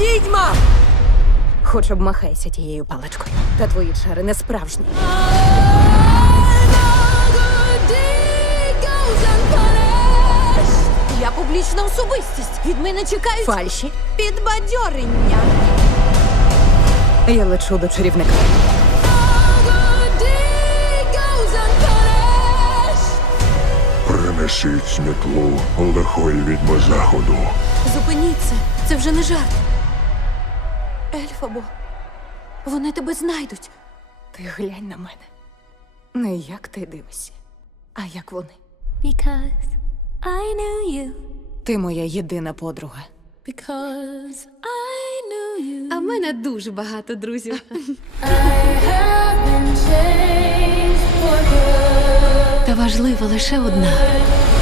Відьма. Хоч обмахайся тією паличкою. Та твої чари не справжні. I no Я публічна особистість від мене чекають фальші підбадьорення. Я лечу до чарівника. No Принесіть смітлу лихої відьми заходу. Зупиніться. Це вже не жарт. Ельфа бо вони тебе знайдуть. Ти глянь на мене. Не як ти дивишся, а як вони? Because I knew you. Ти моя єдина подруга. Because I knew you. А в мене дуже багато друзів. I have been for Та важлива лише одна.